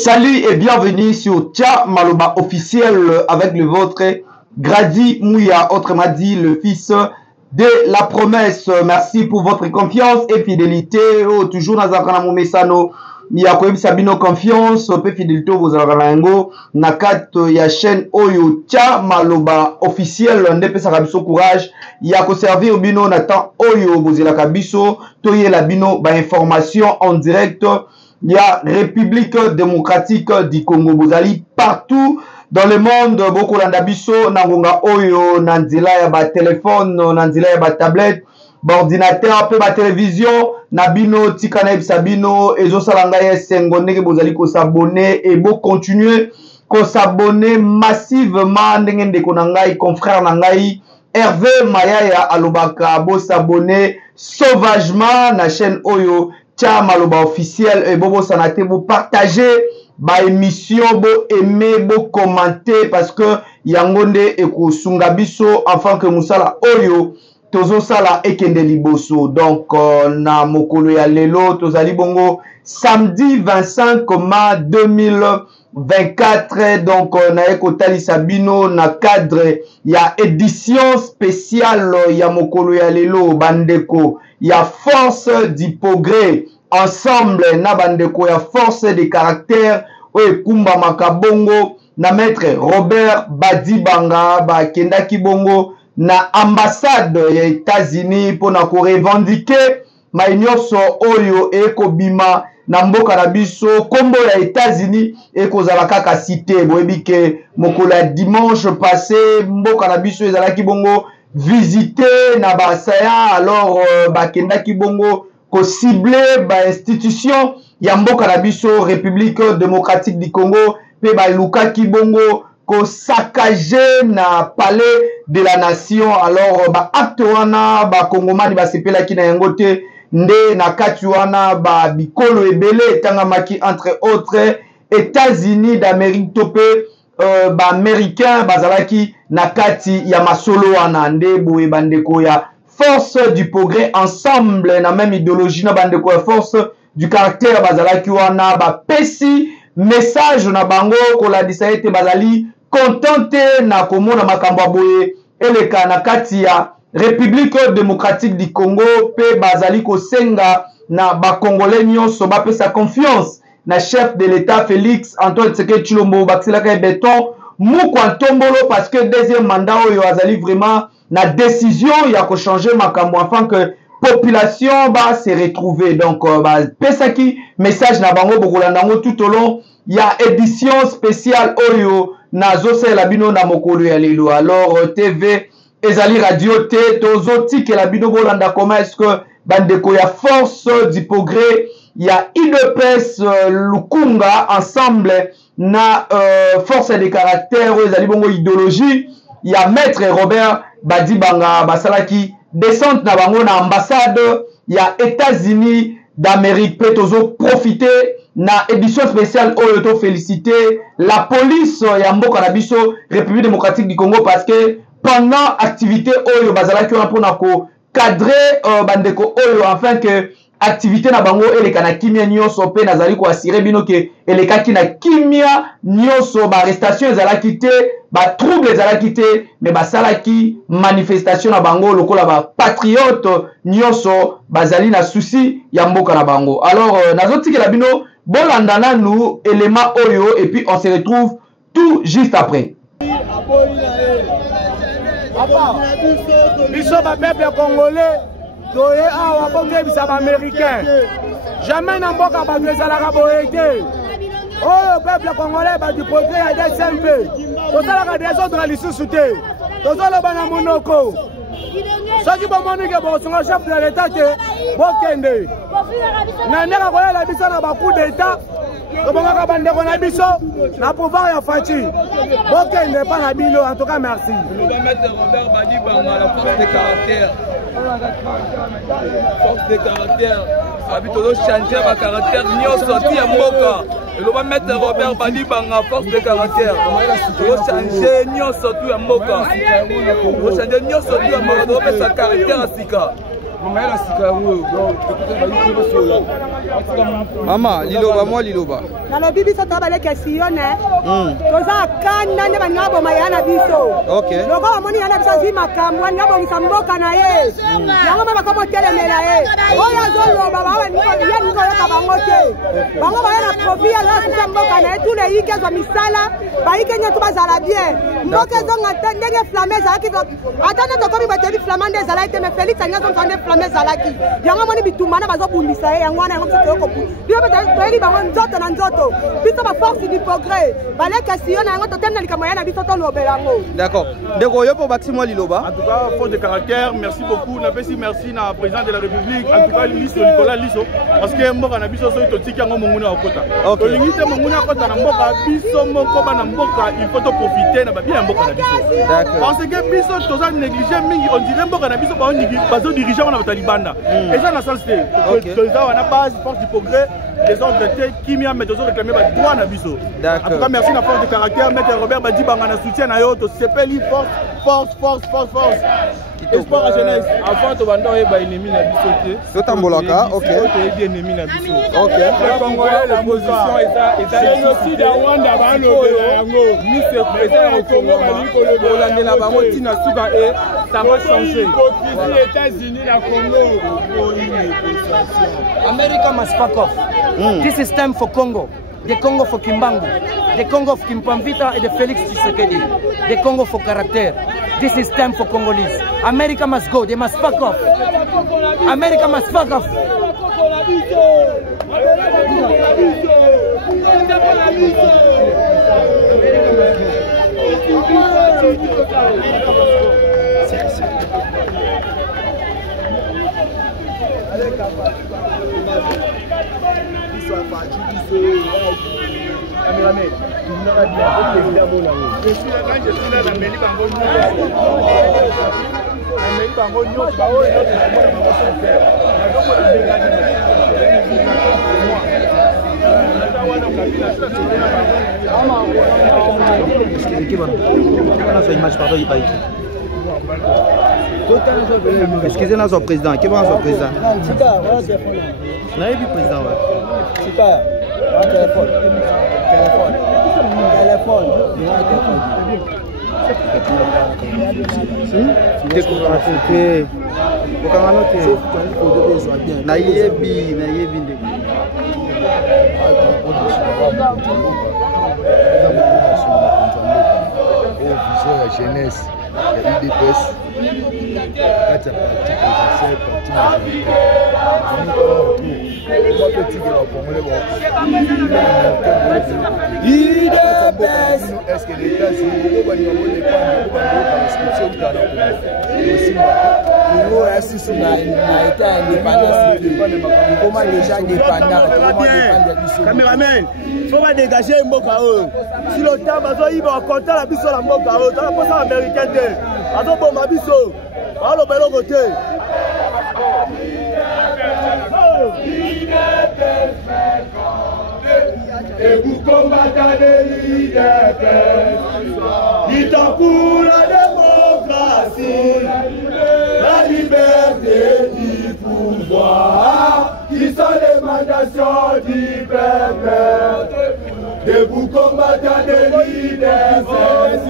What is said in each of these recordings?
Salut et bienvenue sur Tcha Maloba officiel avec le vôtre Grady Mouya, autrement dit le fils de la promesse. Merci pour votre confiance et fidélité. Oh, toujours dans un messano. Miyakoyebi Sabino confiance, peu fidélité vous avez na carte ya chaîne Oyo Tcha Maloba officiel ndepe sakabiso courage ya ko servir bino na temps Oyo bozela kabiso toye la bino ba information en direct ya République démocratique du Congo bozali partout dans le monde beaucoup landa biso na ngonga Oyo na nzela ya ba téléphone na nzela ya ba tablette ordinateur pe ba télévision na bino tikana ebisabino ezo salanga ya sengo ndenge bozali ko s'abonner et bo continuer ko s'abonner massivement ndenge ndeko na ngai confrère na ngai Hervé Mayaya alobaka bo s'abonner sauvagement na chaîne Oyo Tcha Maloba officiel et bobo sanate bo partager ba émission bo aimer bo commenter parce que yangonde eko sunga biso enfin que musala Oyo tozo sala ekende liboso. Donc na mokolo ya lelo tozali bongo samedi 25 mars 2024 donc na ekotali sabino na cadre ya édition spéciale ya mokolo ya lelo bandeko ya force du progrès ensemble na bandeko ya force de caractère oyo kumba makabongo na maître Robert Badibanga bakendaki bongo na ambassade ya États-Unis pour na ko revendiquer mainyoso oyo ekobima na mboka na biso kombo ya États-Unis ekozala kaka cité boyebike mokolo ya dimanche passé mboka na biso ezalaki bongo visiter na basaya alors bakendaki bongo ko cibler ba institution ya mboka na biso République démocratique du Congo pe ba lukaki bongo ko saccager na palais de la nation alors ba acte wana ba kongomani ba sepelaki na yango te nde na kati wana ba bikolo ebele tangamaki entre autres États-Unis d'Amérique topé ba américain bazalaki na kati ya masolo wana nde boye bandeko ya force du progrès ensemble na même idéologie na bandeko ya force du caractère bazalaki wana ba pesi message na bango koladisa ete bazali contenté na komona makambo boye eleka na kati ya République démocratique du Congo pe bazali ko senga na ba congolais nyonso ba pesa confiance na chef de l'État Félix Antoine Tshisekedi Tshilombo bakselaka béton mukwa tombolo parce que deuxième mandat oyo azali vraiment na décision ya ko changer makambo afin que population ba se retrouver donc ba pesaki message na bango bokolanda ngo tout au long ya édition spéciale oyo nazo sala bino na mokolo ya lelo alors TV ezali radio te tozo tikela bino bolanda comment est-ce que bandeko ya force du progrès ya IDPS Lukunga ensemble na force de caractère ezali bongo idéologie ya maître Robert Badibanga basalaki descente na bango na ambassade ya États-Unis d'Amérique pe tozo profiter na édition spéciale oyo to féliciter la police ya mboka na biso République démocratique du Congo parce que pendant activité oyo bazalaki wana pona ko cadrer bandeko oyo afin que activité na bango eleka na kimia nyonso pe nazali ko assurer bino ke elekaki na kimia nyonso ba arrestation ezalaki te ba trouble ezalaki te mais basalaki manifestation na bango lokola ba patriote nyonso bazali na souci ya mboka na bango alors nazotikela bino bolanda nanu élément oyo et puis on se retrouve tout juste après. Biso ba peuple congolais doye awa bonge bisa ba américain jamais na mboka ba ezalaka boye te oyo peuple congolais ba du progrès ya DSMP tozalaka des autres lisusu te tozoloba na monoko soki bomoni ke bosonga chef de l'état te bokende na ndeka kolela biso na ba coup d'état kobongaka bandeko na biso na pouvoir ya Fachi bokende pa na bino en tout cas merci. On va mettre Robert Badibanga la force de caractère. Force de caractère. Abi tozo changer ba caractère nyonso ti ya mboka. On va mettre Robert Badibanga force de caractère. Tozo changer nyonso tu ya mboka. Tozo changer nyonso tu ya mboka tozo mettre sa caractère asika. Maman, Liloba, moi Liloba. Nalobi biso tabale question toza kanda ne bana bo mayana biso. OK. Loko amoni yana biso zi makambo ngabo ngisamboka na ye. Yango mama ko telemela ye. Oya zoloba ba wani ko ya ngo yoka bango te. Bango ba yana profia la samboka na ye tous les yike zo misala ba yike nyoto bazala bien. Mboke zo ngata ndenge flamme za ki atana to komi ba tebi flamande za la ite me Felix anya zo fande flamme za la ki. Yango moni bitumana bazo bundisa ye yango na yango to ko bu. Bio ba to bango nzoto na nzoto. Biso ba force du progrès. Bale question na yango to temna likamoya na biso to lobelango. D'accord. Ndeko yo po Baximo Liloba. En tout cas, force de caractère, merci beaucoup. On a fait merci na président de la République. En tout cas, Lisso Nicolas Lisso parce que mboka na biso so itotiki yango monguna okota. To lingite monguna okota na mboka biso moko ba na mboka, il faut to profiter na ba bien mboka na biso. D'accord. Parce que biso toza négliger mingi, on dirait mboka na biso ba bazo dirigeant na batalibanda. Et ça na sens té. Toza wana base force du progrès. Les autres qui m'ont mis réclamé par droit na biso. En tout cas, merci na force de caractère, maître Robert Badi Bangana soutien na yo to CPLI force. Espoir à jeunesse. Avant to bando e ba ennemi na biso té. To tambolaka, OK. To bien ennemi na biso. OK. Le Congolais la position est génocide à Rwanda ba lobela yango. Nous se présent au Congo pour la la bango tina suka et ça va changer. Les États-Unis la Congo. America must fuck off. This is time for Congo. The Congo for Kimbangu. The Congo of Kimpamvita and the Felix Tshisekedi. The Congo for Caractère. This is time for Congolese. America must go. They must fuck off. America must fuck off. Excusez-moi, son président. Qui va son président? N'avez vu président, jeunesse, UDPS, est-ce que l'État Caméraman, il faut dégager un mot. Si le temps il va compter la biso la mboka, tu as pas américain. Alors bon ma biso, alors ben l'autre côté. Et vous combattez l'IDPS, il t'en pour la démocratie, la liberté du pouvoir, qui sont les mandations du peuple. Debout combattant de l'IDPS,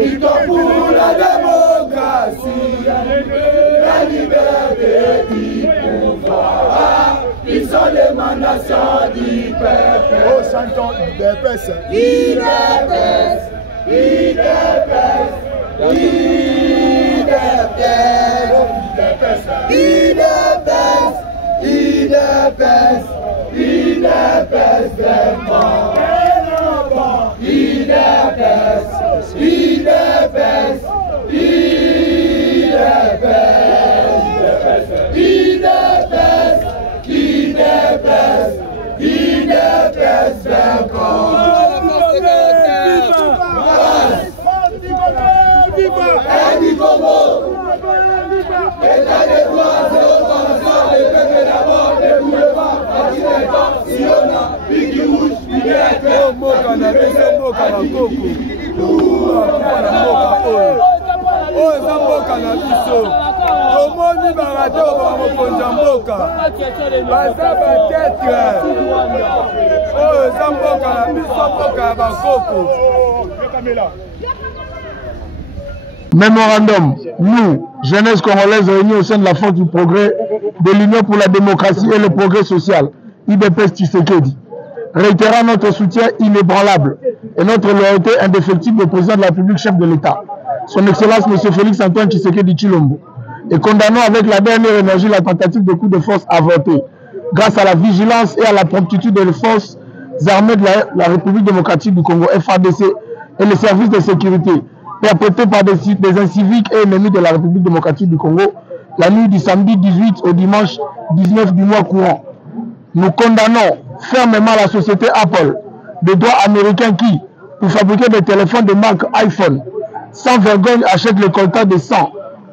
il t'en pour la démocratie, la liberté du pouvoir. Ils sont l'émanation du peuple. Oh, chantons IDPS. IDPS, IDPS, IDPS, IDPS, IDPS, IDPS, vraiment. IDPS, IDPS, tomoni barato bamokonzi ya mboka baza batetre oyo eza mboka na biso mboka ya bakoko. Mémorandum, nous, jeunesse congolaise réunie au sein de la force du progrès de l'Union pour la démocratie et le progrès social, IDPS Tshisekedi, réitérant notre soutien inébranlable et notre loyauté indéfectible au président de la République, chef de l'État, son Excellence M. Félix Antoine Tshisekedi Tshilombo, et condamnons avec la dernière énergie la tentative de coup de force avortée, grâce à la vigilance et à la promptitude des forces armées de la République démocratique du Congo, FARDC, et les services de sécurité, perpétrés par des inciviques et ennemis de la République démocratique du Congo, la nuit du samedi 18 au dimanche 19 du mois courant. Nous condamnons fermement la société Apple, de droit américain qui, pour fabriquer des téléphones de marque iPhone, sans vergogne achète le coltan de sang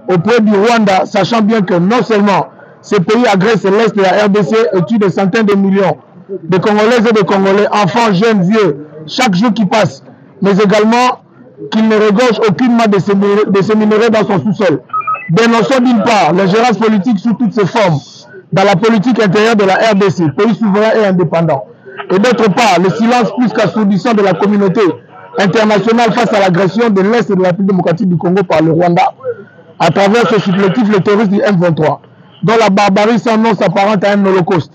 auprès du Rwanda, sachant bien que non seulement ce pays agresse l'Est de la RDC et tue des centaines de millions de Congolaises et de Congolais, enfants, jeunes, vieux, chaque jour qui passe, mais également qu'il ne regorge aucunement de ces minerais dans son sous-sol. Dénonçons d'une part l'ingérence politique sous toutes ses formes dans la politique intérieure de la RDC, pays souverain et indépendant. Et d'autre part, le silence plus qu'assourdissant de la communauté internationale face à l'agression de l'Est de la République démocratique du Congo par le Rwanda, à travers ce supplétif le terroriste du M23, dont la barbarie sans nom s'apparente à un holocauste.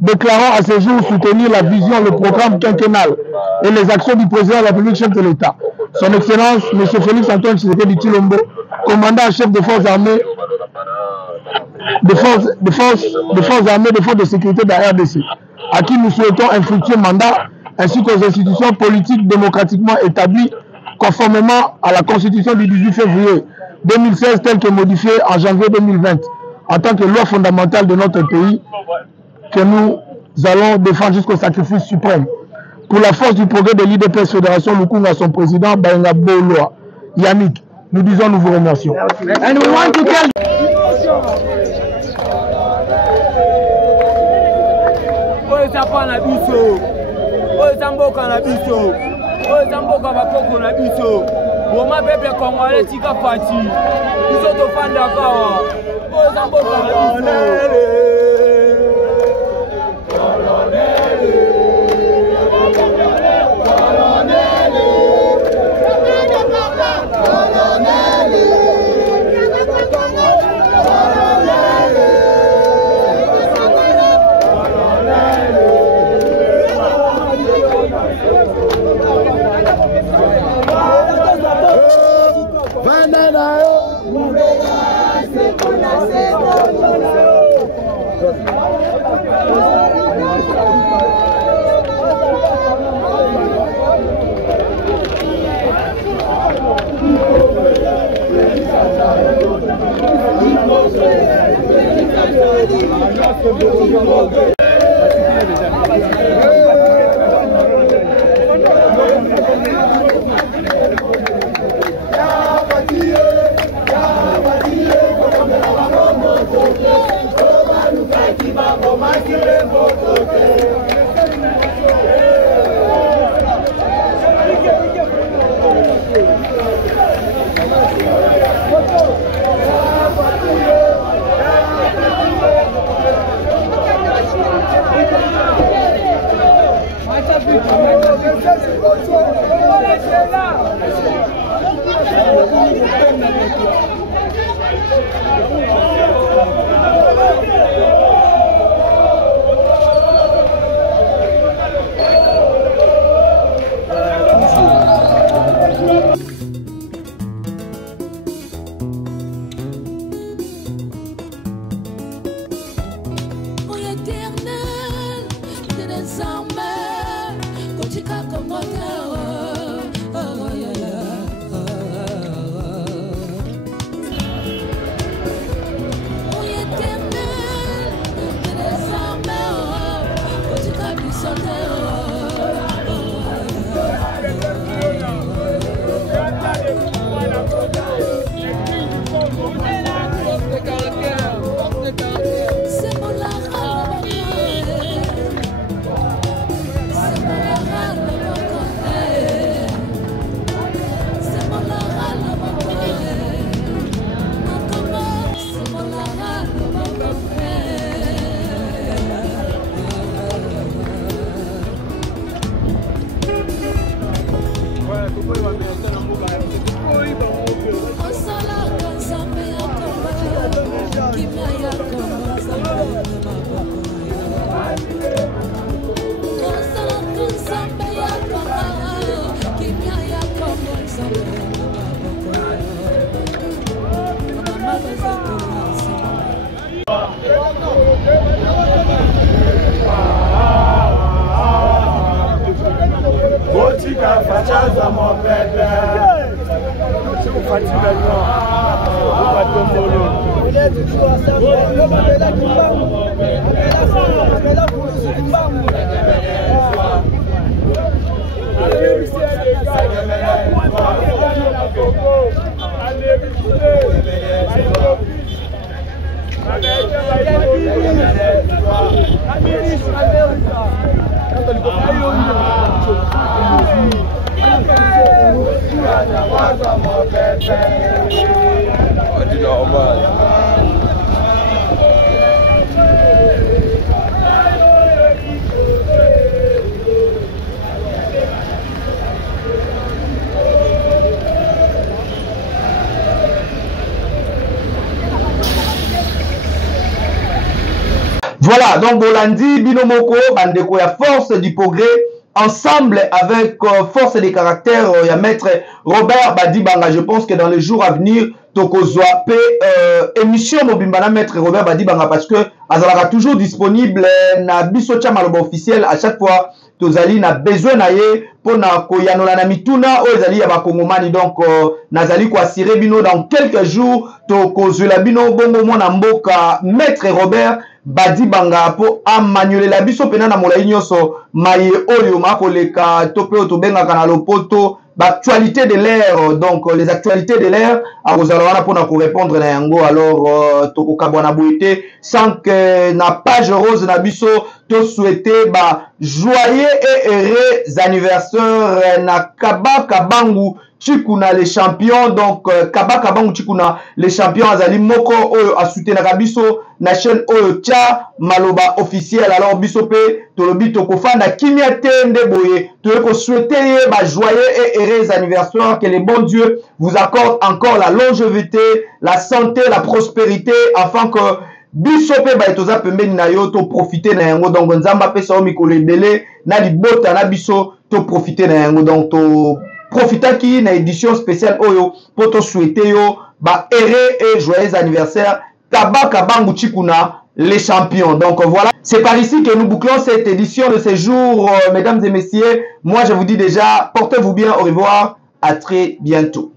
Déclarons à ce jour soutenir la vision, le programme quinquennal et les actions du président de la République, chef de l'État, son Excellence M. Félix Antoine Tshisekedi Tshilombo, commandant en chef des forces armées, des forces armées, des forces de sécurité de la RDC, à qui nous souhaitons un fructueux mandat, ainsi qu'aux institutions politiques démocratiquement établies, conformément à la Constitution du 18 février 2016, telle que modifiée en janvier 2020, en tant que loi fondamentale de notre pays, que nous allons défendre jusqu'au sacrifice suprême. Pour la force du progrès de l'IDPS Fédération Lukunga, son président, Baenga Boloa, Yannick, nous disons, nous vous remercions. And we want to tell... Boma pepe Congolais tika pati. Biso to fanda kawa. O zamboka na Voilà, donc Bolandi, Binomoko, Bandeko, il y a force du progrès, ensemble avec force des caractères, il y a maître Robert Badibanga. Je pense que dans les jours à venir, Tokozwa émission Mobimbana maître Robert Badibanga parce que Azalaka toujours disponible na Bisocha Maloba officiel à chaque fois. Tozali na besoin na ye pour na koyanola na mituna ozali ya bakongomani donc nazali ko assurer bino dans quelques jours tokozela bino bongo mona mboka maître Robert Badibanga po amanyolela biso pena na molai nyonso maye oyo makoleka tope otobenga kana lopoto actualité de l'ère donc les actualités de l'ère akozala pour na ko répondre na yango alors tokokabwana boité sans que na page rose na biso to souhaiter ba joyeux et heureux anniversaire na Kabaka Bangu Chikuna les champions donc Kabaka Bangu Chikuna les champions azali moko oyo a soutenir biso na chaîne oyo cha maloba officiel alors biso pe tolobi tokofanda kimia tende boye to souhaiter ba joyeux et heureux anniversaire, que les bons dieux vous accordent encore la longévité, la santé, la prospérité afin que bisope ba etoza pembeni na yo to profiter na yango donc nzamba pesa o mikolo ebele na libota na biso to profiter na yango donc to profiter ki na édition spéciale oyo pour te souhaiter yo ba heureux et joyeux anniversaire Kabaka Bangu Chikuna les champions. Donc voilà, c'est par ici que nous bouclons cette édition de ces jours, mesdames et messieurs. Moi je vous dis déjà, portez-vous bien, au revoir, à très bientôt.